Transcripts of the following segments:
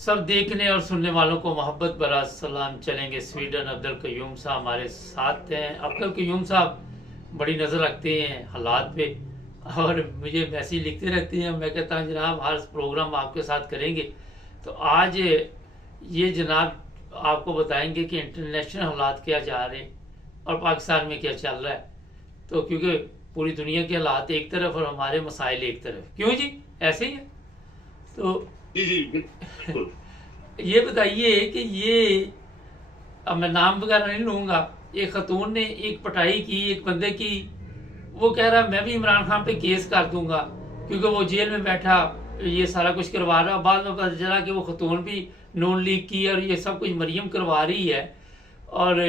सब देखने और सुनने वालों को मोहब्बत भरा सलाम। चलेंगे स्वीडन। अब्दुल कयूम साहब हमारे साथ हैं। अब्दुल कयूम साहब बड़ी नज़र रखते हैं हालात पे और मुझे मैसेज लिखते रहते हैं। मैं कहता हूँ जनाब हर प्रोग्राम आपके साथ करेंगे। तो आज ये जनाब आपको बताएंगे कि इंटरनेशनल हालात क्या जा रहे हैं और पाकिस्तान में क्या चल रहा है। तो क्योंकि पूरी दुनिया के हालात एक तरफ और हमारे मसाइल एक तरफ, क्यों जी ऐसे ही है? तो जी जी बिल्कुल। ये बताइए कि ये, अब मैं नाम वगैरह नहीं लूँगा, एक खतून ने एक पटाई की एक बंदे की। वो कह रहा मैं भी इमरान खान पे केस कर दूंगा क्योंकि वो जेल में बैठा ये सारा कुछ करवा रहा। बाद में पता चला कि वो खतून भी नून लीग की और ये सब कुछ मरियम करवा रही है और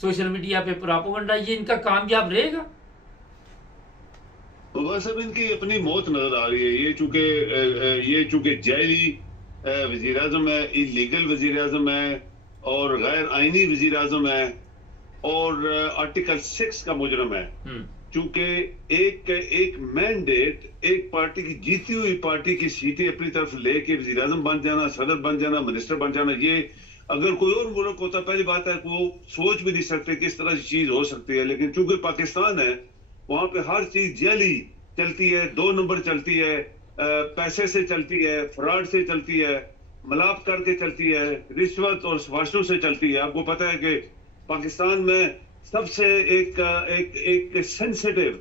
सोशल मीडिया पे प्रोपेगेंडा। ये इनका कामयाब रहेगा? बस अब इनकी अपनी मौत नजर आ रही है। ये चूंकि जैली वजीर आजम है, इलीगल वजीर आजम है और गैर आईनी वजीर आजम है और आर्टिकल 6 का मुजरम है। चूंकि एक एक मैंडेट, एक पार्टी की जीती हुई पार्टी की सीटें अपनी तरफ लेके वजीर आजम बन जाना, सदर बन जाना, मिनिस्टर बन जाना, ये अगर कोई और मुल्क होता पहली बात है वो सोच भी नहीं सकते किस तरह की चीज हो सकती है। लेकिन चूंकि पाकिस्तान है, वहां पे हर चीज जैली चलती है, 2 नंबर चलती है, पैसे से चलती है, फ्रॉड से चलती है, मलाप करके चलती है, रिश्वत और सिफारिशों से चलती है। आपको पता है कि पाकिस्तान में सबसे एक एक एक सेंसिटिव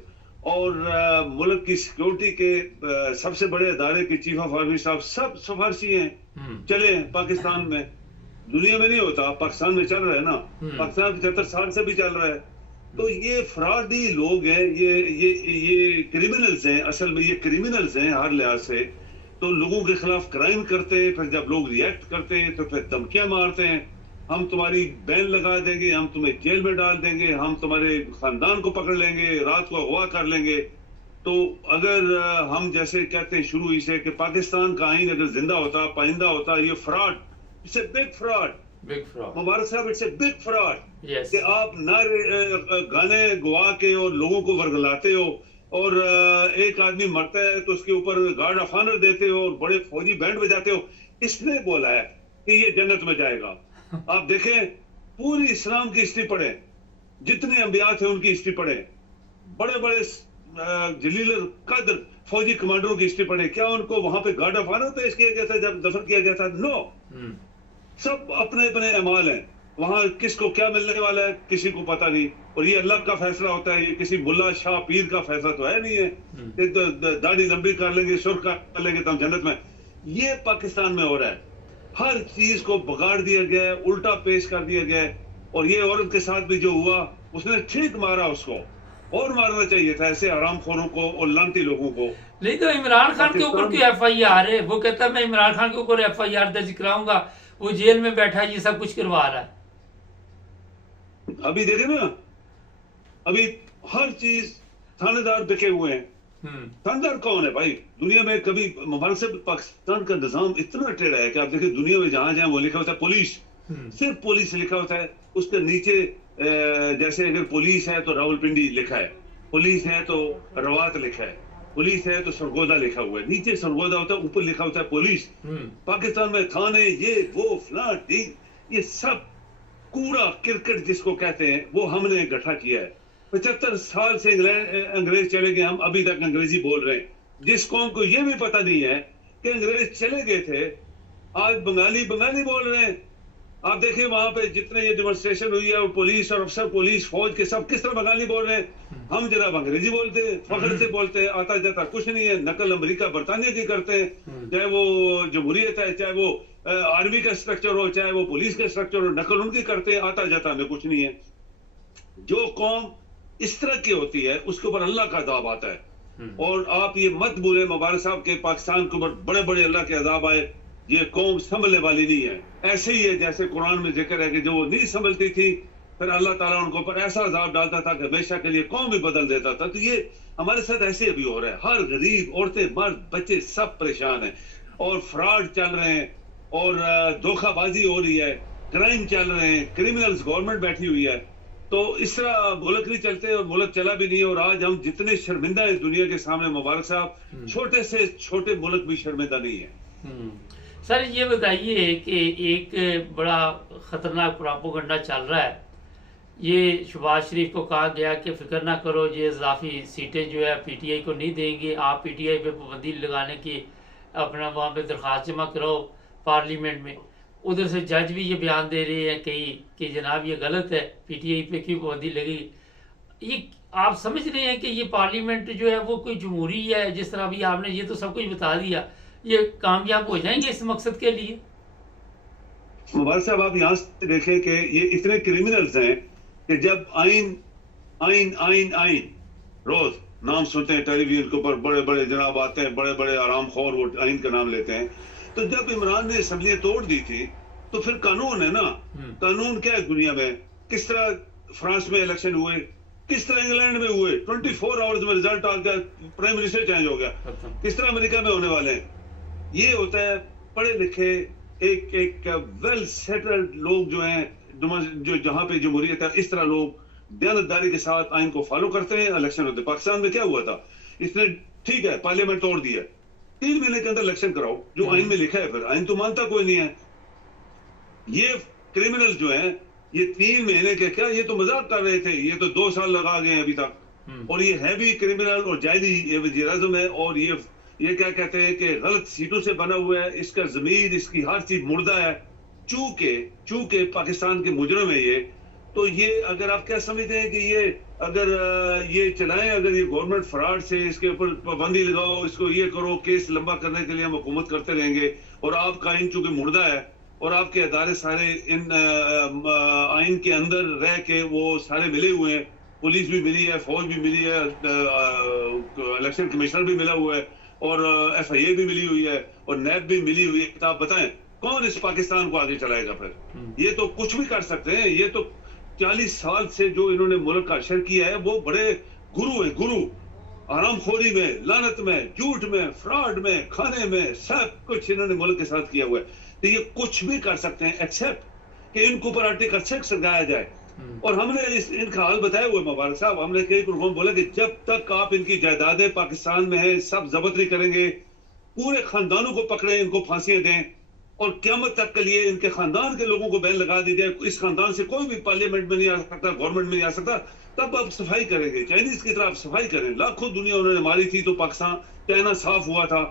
और मुल्क की सिक्योरिटी के सबसे बड़े अदारे के चीफ ऑफ आर्मी साहब सब सिफारशी हैं, चले हैं पाकिस्तान में। दुनिया में नहीं होता, पाकिस्तान में चल रहा है ना। पाकिस्तान 75 साल से भी चल रहा है। तो ये फ्रॉडी लोग हैं, ये क्रिमिनल्स हैं। असल में ये क्रिमिनल्स हैं हर लिहाज से। तो लोगों के खिलाफ क्राइम करते हैं, फिर जब लोग रिएक्ट करते हैं तो फिर धमकियां मारते हैं, हम तुम्हारी बैन लगा देंगे, हम तुम्हें जेल में डाल देंगे, हम तुम्हारे खानदान को पकड़ लेंगे, रात को अगवा कर लेंगे। तो अगर हम जैसे कहते हैं शुरू ही से कि पाकिस्तान का आइन अगर जिंदा होता, पाइंदा होता, ये fraud, it's a big fraud, Mubarak sahab, it's a big fraud कि आप गाने गवा के और लोगों को वर्गलाते हो और एक आदमी मरता है तो उसके ऊपर गार्ड ऑफ ऑनर देते हो और बड़े फौजी बैंड बजाते हो। इसने बोला है कि ये जन्नत में जाएगा। आप देखें, पूरी इस्लाम की हिस्ट्री पढ़े, जितने अंबिया थे उनकी हिस्ट्री पढ़े, बड़े बड़े जलील कद्र फौजी कमांडरों की हिस्ट्री पढ़े। क्या उनको वहां पे गार्ड ऑफ ऑनर पेश किया गया था जब दफन किया गया था? नो। सब अपने अपने अमाल हैं। वहां किसको क्या मिलने वाला है किसी को पता नहीं। और ये अल्लाह का फैसला होता है, ये किसी मुल्ला शाह पीर का फैसला तो है नहीं है। दाढ़ी लंबी कर लेंगे, सुर कर लेंगे तो हम जन्नत में। ये पाकिस्तान में हो रहा है। हर चीज को बिगाड़ दिया गया है, उल्टा पेश कर दिया गया है। और ये औरत के साथ भी जो हुआ, उसने ठीक मारा, उसको और मारना चाहिए था ऐसे हरामखोरों को और लानती लोगों को। नहीं तो इमरान खान के ऊपर क्यों FIR है? वो कहता है मैं इमरान खान के ऊपर FIR दर्ज कराऊंगा, वो जेल में बैठा ये सब कुछ करवा रहा है। अभी देखे ना, अभी हर चीज थानेदार बिके हुए हैं। थानेदार कौन है भाई? दुनिया में कभी मुबारक से पाकिस्तान का निजाम इतना टेढ़ा है कि आप देखिए दुनिया में जहां जहां वो लिखा होता है पुलिस, सिर्फ पुलिस लिखा होता है, उसके नीचे जैसे अगर पुलिस है तो रावलपिंडी लिखा है, पुलिस है तो रवात लिखा है, पुलिस है तो सरगोदा लिखा हुआ है, नीचे सरगोदा होता है, ऊपर लिखा होता है पुलिस। पाकिस्तान में थाने, ये वो फलां ठीक, ये सब कूड़ा क्रिकेट जिसको कहते हैं वो हमने इकट्ठा किया है। 75 साल से अंग्रेज चले गए, हम अभी तक अंग्रेजी बोल रहे हैं। जिस कौम को ये भी पता नहीं है कि अंग्रेज चले गए थे, आज बंगाली बंगाली बोल रहे हैं। आप देखिए वहां पे जितने ये डेमोन्स्ट्रेशन हुई है और पुलिस और अफसर, पुलिस फौज के सब किस तरह बंगाली बोल रहे हैं। हम जनाब अंग्रेजी बोलते हैं, फख्र से बोलते हैं, आता जाता कुछ नहीं है। नकल अमेरिका बरतानिया की करते हैं, चाहे वो जमहूरियत है, चाहे वो आर्मी का स्ट्रक्चर हो, चाहे वो पुलिस का स्ट्रक्चर हो, नकल उनकी करते हैं, आता जाता हमें कुछ नहीं है। जो कौम इस तरह की होती है उसके ऊपर अल्लाह का अजाब आता है। और आप ये मत भूलें मुबारक साहब के पाकिस्तान के ऊपर बड़े बड़े अल्लाह के अजाब आए, ये कौम संभलने वाली नहीं है। ऐसे ही है जैसे कुरान में जिक्र है कि जो वो नहीं संभलती थी, फिर अल्लाह ताला उनको ऊपर ऐसा अजाब डालता था कि हमेशा के लिए कौम भी बदल देता था। तो ये हमारे साथ ऐसे अभी हो रहा है। हर गरीब, औरतें, मर्द, बच्चे सब परेशान हैं और फ्रॉड चल रहे हैं और धोखाबाजी हो रही है, क्राइम चल रहे हैं, क्रिमिनल्स गवर्नमेंट बैठी हुई है। तो इस तरह मुल्क नहीं चलते और मुल्क चला भी नहीं है। और आज हम जितने शर्मिंदा है दुनिया के सामने मुबारक साहब, छोटे से छोटे मुल्क भी शर्मिंदा नहीं है। सर ये बताइए कि एक बड़ा खतरनाक प्रोपेगेंडा चल रहा है। ये शहबाज शरीफ को कहा गया कि फिक्र ना करो, ये इजाफी सीटें जो है पीटीआई को नहीं देंगे, आप पीटीआई पे पाबंदी लगाने की अपना वहाँ पे दरख्वास्त जमा कराओ पार्लियामेंट में। उधर से जज भी ये बयान दे रहे हैं कई कि जनाब ये गलत है, पीटीआई पे क्यों पाबंदी लगेगी। ये आप समझ रहे हैं कि ये पार्लियामेंट जो है वो कोई जमहूरी है? जिस तरह अभी आपने ये तो सब कुछ बता दिया, ये कामयाब हो जाएंगे इस मकसद के लिए? मुबारक साहब, आप यहाँ से देखें कि ये इतने क्रिमिनल्स हैं कि जब आइन आइन आइन आइन रोज नाम सुनते हैं टेलीविजन के ऊपर, बड़े बड़े जनाब आते हैं, बड़े बड़े आरामखोर वो आइन का नाम लेते हैं। तो जब इमरान ने असम्बलियां तोड़ दी थी तो फिर कानून है ना, कानून क्या है दुनिया में? किस तरह फ्रांस में इलेक्शन हुए, किस तरह इंग्लैंड में हुए, 24 आवर्स में रिजल्ट आ गया, प्राइम मिनिस्टर चेंज हो गया, किस तरह अमेरिका में होने वाले हैं। ये होता है पढ़े लिखे एक एक वेल सेटल्ड लोग जो हैं, जो जहां पे जमहूरियत है, इस तरह लोग दयानतदारी के साथ आइन को फॉलो करते हैं, इलेक्शन होते हैं। पाकिस्तान में क्या हुआ था, इसने ठीक है पार्लियामेंट तोड़ दिया, 3 महीने के अंदर इलेक्शन कराओ जो आइन में लिखा है। फिर आइन तो मानता कोई नहीं है। ये क्रिमिनल जो है ये 3 महीने के क्या, ये तो मजाक कर रहे थे, ये तो 2 साल लगा गए अभी तक। और ये है भी क्रिमिनल और जायदी ये वज़ीर आज़म है। और ये क्या कहते हैं कि गलत सीटों से बना हुआ है, इसका जमीर इसकी हर चीज मुर्दा है। चूंकि पाकिस्तान के मुजरिम है ये, तो ये अगर आप क्या समझते हैं कि ये अगर ये चलाएं, अगर ये गवर्नमेंट फ्रॉड से इसके ऊपर पाबंदी लगाओ, इसको ये करो, केस लंबा करने के लिए हम हुकूमत करते रहेंगे, और आपका आइन चूंकि मुर्दा है और आपके अदारे सारे इन आइन के अंदर रह के वो सारे मिले हुए हैं, पुलिस भी मिली है, फौज भी मिली है, इलेक्शन कमिश्नर भी मिला हुआ है, और FIA भी मिली हुई है, और नैब भी मिली हुई है। तो आप बताएं कौन इस पाकिस्तान को आगे चलाएगा? फिर ये तो कुछ भी कर सकते हैं। ये तो 40 साल से जो इन्होंने मुल्क का अशर किया है, वो बड़े गुरु है, गुरु। आरामखोरी में, लानत में, झूठ में, फ्रॉड में, खाने में, सब कुछ इन्होंने मुल्क के साथ किया हुआ है। तो ये कुछ भी कर सकते हैं एक्सेप्ट कि इनको ऊपर आर्टिकल 6 लगाया जाए। और हमने इनका हाल बताया हुआ मुबारक साहब, हमने कई प्रोग्राम बोला कि जब तक आप इनकी जायदादें पाकिस्तान में है सब जब्त नहीं करेंगे, पूरे खानदानों को पकड़े, इनको फांसियां दें, और क़यामत तक के लिए इनके खानदान के लोगों को बैन लगा दी जाए, इस खानदान से कोई भी पार्लियामेंट में नहीं आ सकता, गवर्नमेंट में नहीं आ सकता, तब आप सफाई करेंगे। चाइनीज की तरह आप सफाई करें। लाखों दुनिया उन्होंने मारी थी तो पाकिस्तान, चाइना साफ हुआ था,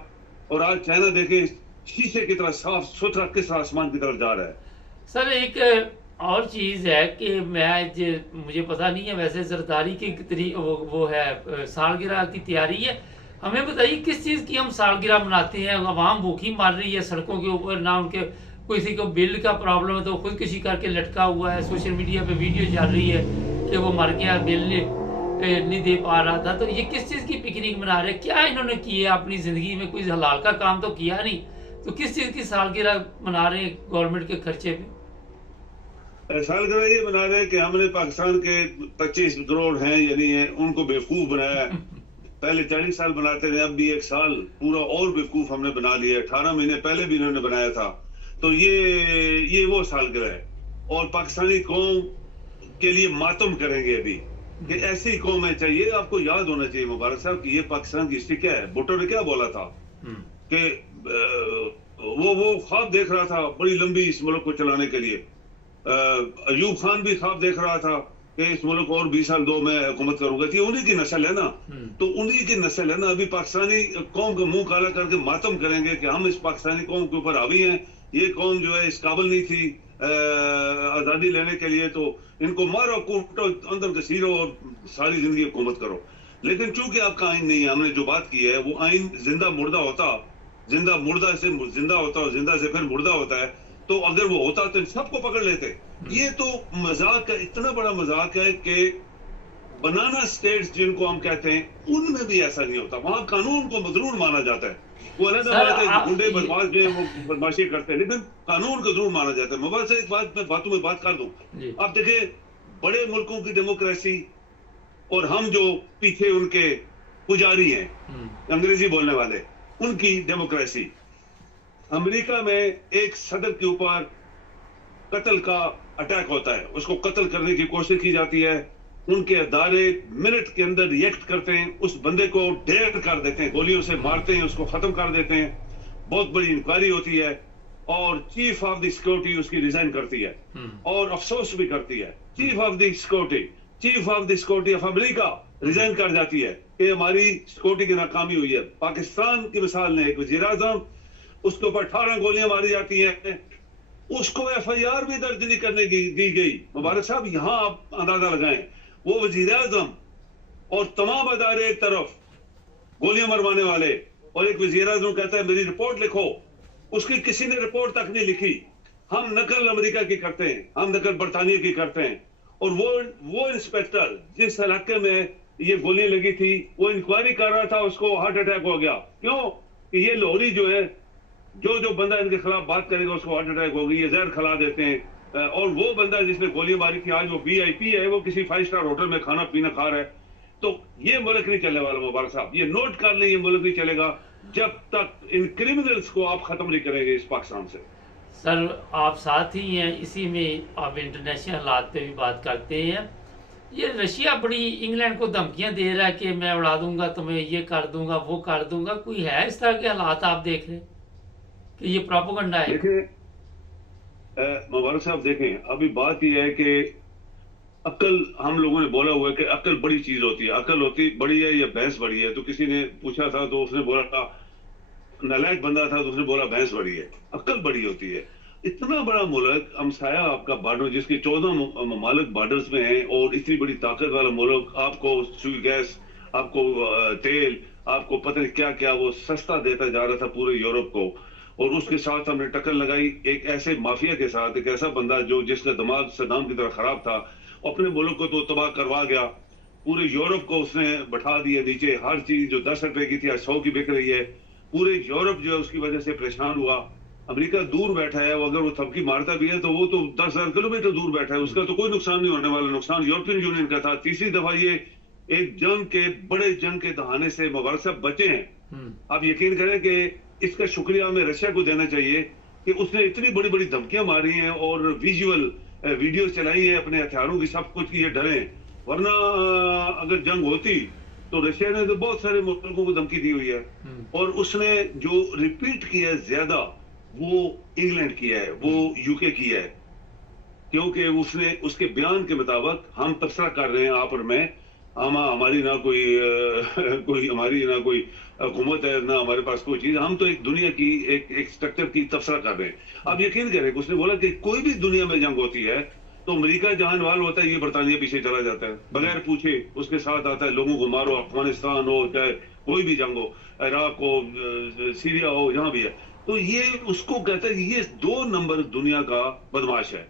और आज चाइना देखे शीशे की तरह साफ सुथरा किस आसमान की तरफ जा रहा है। सर एक और चीज़ है कि मुझे पता नहीं है, वैसे जरदारी की वो है सालगिरह की तैयारी है। हमें बताइए किस चीज़ की हम सालगिरह मनाते हैं? अवाम भूखी मार रही है सड़कों के ऊपर, ना उनके किसी को बिल का प्रॉब्लम है तो खुदकुशी करके लटका हुआ है, सोशल मीडिया पे वीडियो चल रही है कि वो मर गया, बिल नहीं दे पा रहा था। तो ये किस चीज़ की पिकनिक मना रहे हैं? क्या इन्होंने किया अपनी ज़िंदगी में? कोई हलाल का काम तो किया नहीं, तो किस चीज़ की सालगिरह मना रहे हैं गवर्नमेंट के खर्चे पे? सालगिरह ये बना रहे हैं कि हमने पाकिस्तान के 25 करोड़ हैं यानी है उनको बेवकूफ बनाया। पहले 40 साल बनाते थे, अब भी 1 साल पूरा और बेवकूफ हमने बना लिया। 18 महीने पहले भी इन्होंने बनाया था। तो ये वो सालगिरह है, और पाकिस्तानी कौम के लिए मातम करेंगे अभी कि ऐसी कौमें चाहिए। आपको याद होना चाहिए मुबारक साहब कि ये पाकिस्तान की हिस्ट्री क्या है। भुट्टो ने क्या बोला था कि वो ख्वाब देख रहा था बड़ी लंबी इस मुल्क को चलाने के लिए। अयूब खान भी ख्वाब देख रहा था कि इस मुल्क को और 20 साल 2 में हुकूमत करूंगा। थी उन्हीं की नस्ल है ना, तो उन्हीं की नस्ल है ना। अभी पाकिस्तानी कौम का मुंह काला करके मातम करेंगे कि हम इस पाकिस्तानी कौम के ऊपर हावी हैं, ये कौम जो है इस काबिल नहीं थी आजादी लेने के लिए, तो इनको मारो कूटो अंदर घसीरो और सारी जिंदगी हुकूमत करो। लेकिन चूंकि आपका आइन नहीं है, हमने जो बात की है वो आइन जिंदा मुर्दा होता, जिंदा मुर्दा से जिंदा होता और जिंदा से फिर मुर्दा होता है, तो अगर वो होता तो सबको पकड़ लेते। ये तो मजाक है, इतना बड़ा मजाक है कि बनाना स्टेट्स जिनको हम कहते हैं उनमें भी ऐसा नहीं होता। वहां कानून को मजरूर माना जाता है। वो अलग बात है गुंडे बदमाश जो है वो बदमाशी करते हैं, लेकिन कानून को जरूर माना जाता है। मोबाइल से एक बात मैं बातों में बात कर दूं, आप देखें बड़े मुल्कों की डेमोक्रेसी और हम जो पीछे उनके पुजारी हैं अंग्रेजी बोलने वाले, उनकी डेमोक्रेसी। अमेरिका में एक सदर के ऊपर कत्ल का अटैक होता है, उसको कत्ल करने की कोशिश की जाती है, उनके अदारे मिनट के अंदर रिएक्ट करते हैं, उस बंदे को डेड कर देते हैं, गोलियों से मारते हैं, उसको खत्म कर देते हैं। बहुत बड़ी इंक्वायरी होती है, और चीफ ऑफ द सिक्योरिटी उसकी रिजाइन करती है और अफसोस भी करती है। Chief of the security of America resign कर जाती है कि हमारी सिक्योरिटी की नाकामी हुई है। पाकिस्तान की मिसाल ने एक वजीर आजम, उसके ऊपर 18 गोलियां मारी जाती हैं, उसको FIR भी दर्ज नहीं करने दी गई। मुबारक साहब, यहां आप अंदाजा लगाएं, वो वजीर आजम और तमाम अदारे एक तरफ गोलियां मरवाने वाले, और एक वजीर आजम कहता है मेरी रिपोर्ट लिखो, उसकी किसी ने रिपोर्ट तक नहीं लिखी। हम नकल अमेरिका की करते हैं, हम नकल बरतानिया की करते हैं। और वो इंस्पेक्टर जिस इलाके में ये गोली लगी थी, वो इंक्वायरी कर रहा था, उसको हार्ट अटैक हो गया। क्यों? कि ये लोहरी जो है, जो बंदा इनके खिलाफ बात करेगा उसको हार्ट अटैक होगी, ये जहर खिला देते हैं। और वो बंदा जिसने गोली मारी थी, आज वो VIP है, वो किसी 5 स्टार होटल में खाना पीना खा रहा है। तो ये मुल्क नहीं चलने वाला मुबारक साहब, ये नोट कर लें, ये मुल्क नहीं चलेगा जब तक इन क्रिमिनल्स को आप खत्म नहीं करेंगे इस पाकिस्तान से। सर आप साथ ही हैं, इसी में आप इंटरनेशनल हालात पे भी बात करते हैं। ये रशिया बड़ी इंग्लैंड को धमकियां दे रहा है कि मैं उड़ा दूंगा तुम्हें, ये कर दूंगा, वो कर दूंगा। कोई है इस तरह के हालात आप देख रहे हैं कि ये प्रोपेगेंडा है? देखें मुबारक साहब, देखें अभी बात यह है कि अक्ल, हम लोगों ने बोला हुआ है कि अक्ल बड़ी चीज होती है। अक्ल होती बड़ी है या भैंस बड़ी है? तो किसी ने पूछा था तो उसने बोला था, नालायक बंदा था तो उसने बोला भैंस बड़ी है। अक्ल बड़ी होती है। इतना बड़ा मुल्क हमसाया आपका बॉर्डर, जिसके 14 ममालिक बॉर्डर्स में हैं, और इतनी बड़ी ताकत वाला मुल्क आपको सुई गैस, आपको तेल, आपको पता नहीं क्या क्या वो सस्ता देता जा रहा था पूरे यूरोप को। और उसके साथ हमने टक्कर लगाई एक ऐसे माफिया के साथ, एक ऐसा बंदा जो जिसका दिमाग सद्दाम की तरह खराब था, अपने मुल्क को तो तबाह करवा गया, पूरे यूरोप को उसने बैठा दिया नीचे। हर चीज जो 10 रुपए की थी आज 100 की बिक रही है। पूरे यूरोप जो है उसकी वजह से परेशान हुआ। अमेरिका दूर बैठा है, अगर वो थपकी मारता भी है तो वो तो 10,000 किलोमीटर दूर बैठा है, उसका तो कोई नुकसान नहीं होने वाला। नुकसान यूरोपियन यूनियन का था। तीसरी दफा ये एक जंग के, बड़े जंग के दहाने से मुबारक साहब बचे हैं। आप यकीन करें कि इसका शुक्रिया हमें रशिया को देना चाहिए कि उसने इतनी बड़ी बड़ी धमकियां मारी हैं और विजुअल वीडियो चलाई है अपने हथियारों की, सब कुछ की, ये डरे। वरना अगर जंग होती तो रशिया ने तो बहुत सारे मुल्कों को धमकी दी हुई है। और उसने जो रिपीट किया ज्यादा वो इंग्लैंड किया है, वो UK किया है, क्योंकि उसने उसके बयान के मुताबिक हम तबसरा कर रहे हैं, आप और मैं, हमारी ना कोई हमारी ना कोई हुकूमत है, ना हमारे पास कोई चीज, हम तो एक दुनिया की एक स्ट्रक्चर की तबसरा कर रहे हैं। आप यकीन करें, उसने बोला कि कोई भी दुनिया में जंग होती है तो अमेरिका जहां इन्वॉल्व होता है, ये बरतानिया पीछे चला जाता है बगैर पूछे, उसके साथ आता है, लोगों को मारो, अफगानिस्तान हो चाहे कोई भी जंग हो, इराक हो, सीरिया हो, जहां भी है। तो ये उसको कहता है कि ये 2 नंबर दुनिया का बदमाश है।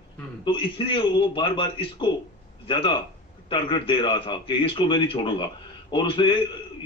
तो इसलिए वो बार बार इसको ज्यादा टारगेट दे रहा था कि इसको मैं नहीं छोड़ूंगा। और उसने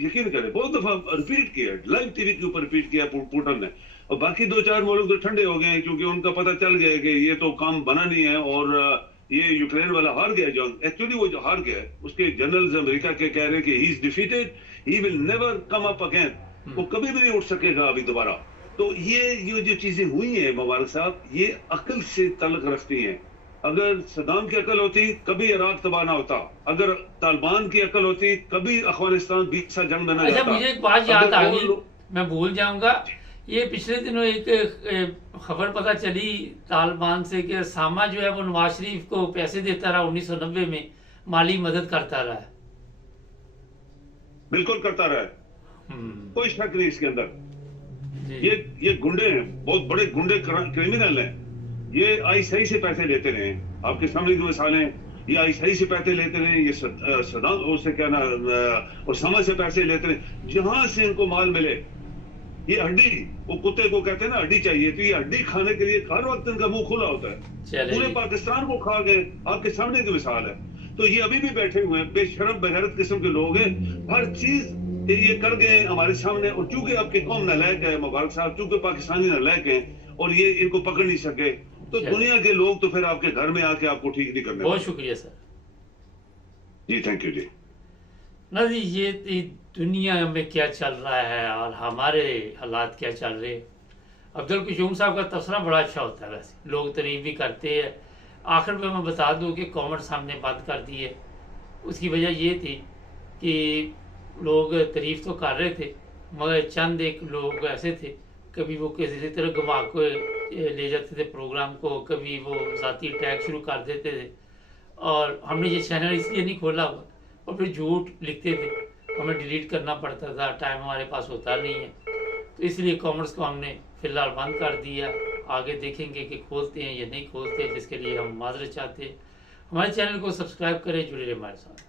यकीन करें बहुत दफा रिपीट किया, लाइव टीवी के ऊपर रिपीट किया पुतिन ने। और बाकी 2-4 मुल्क तो ठंडे हो गए हैं, क्योंकि उनका पता चल गया कि ये तो काम बना नहीं है और ये यूक्रेन वाला हार गया जंग। एक्चुअली वो जो हार गया, उसके जनरल्स अमेरिका के कह रहे हैं कि he is defeated, he will never come up again, वो कभी भी नहीं उठ सकेगा अभी दोबारा। तो ये जो चीजें हुई हैं मुबारक साहब, ये अकल से ताल्लुक रखती हैं। अगर सद्दाम की अकल होती कभी इराक तबाह ना होता, अगर तालिबान की अकल होती कभी अफगानिस्तान 20 साल जंग में ना जाता। मुझे एक बात याद आ गई, मैं भूल जाऊंगा। ये पिछले दिनों एक खबर पता चली तालिबान से कि सामा जो है वो नवाज शरीफ को पैसे देता रहा, 1990 में माली मदद करता रहा है। बिल्कुल करता रहा है, कोई शक नहीं इसके अंदर। ये गुंडे हैं, बहुत बड़े गुंडे क्रिमिनल हैं। ये ISI से पैसे लेते रहे, आपके सामने जो मिसाल हैं, ये ISI से पैसे लेते रहे, ये सद्दाम उससे क्या ना ओसामा से पैसे लेते रहे, जहां से इनको माल मिले। ये हड्डी, वो कुत्ते को कहते हैं ना हड्डी चाहिए, तो ये हड्डी खाने के लिए हर वक्त इनका मुंह खुला होता है। पूरे पाकिस्तान को खा गए, आपके सामने की मिसाल है। तो ये अभी भी बैठे हुए हैं, बेशरम बेगैरत किस्म के लोग हैं, हर चीज ये कर गए हमारे सामने। और चूंकि आपकी कौम नालायक है मुबारक साहब, चूंकि पाकिस्तानी नालायक हैं और ये इनको पकड़ नहीं सके, तो दुनिया के लोग तो फिर आपके घर में आके आपको ठीक नहीं करने। बहुत शुक्रिया सर जी, थैंक यू जी। ना जी, ये दुनिया में क्या चल रहा है और हमारे हालात क्या चल रहे हैं। अब्दुल कयूम साहब का तबसरा बड़ा अच्छा होता है, वैसे लोग तारीफ भी करते हैं। आखिर में मैं बता दूं कि कमेंट्स हमने बंद कर दिए, उसकी वजह ये थी कि लोग तारीफ तो कर रहे थे, मगर चंद एक लोग ऐसे थे, कभी वो किसी तरह घुमा को ले जाते थे प्रोग्राम को, कभी वो ज़ाती टैग शुरू कर देते थे। और हमने ये चैनल इसलिए नहीं खोला हुआ, और फिर झूठ लिखते थे, हमें डिलीट करना पड़ता था, टाइम हमारे पास होता नहीं है। तो इसलिए कॉमर्स को हमने फ़िलहाल बंद कर दिया। आगे देखेंगे कि खोलते हैं या नहीं खोलते, जिसके लिए हम माजरत चाहते हैं। हमारे चैनल को सब्सक्राइब करें, जुड़े रहे हमारे साथ।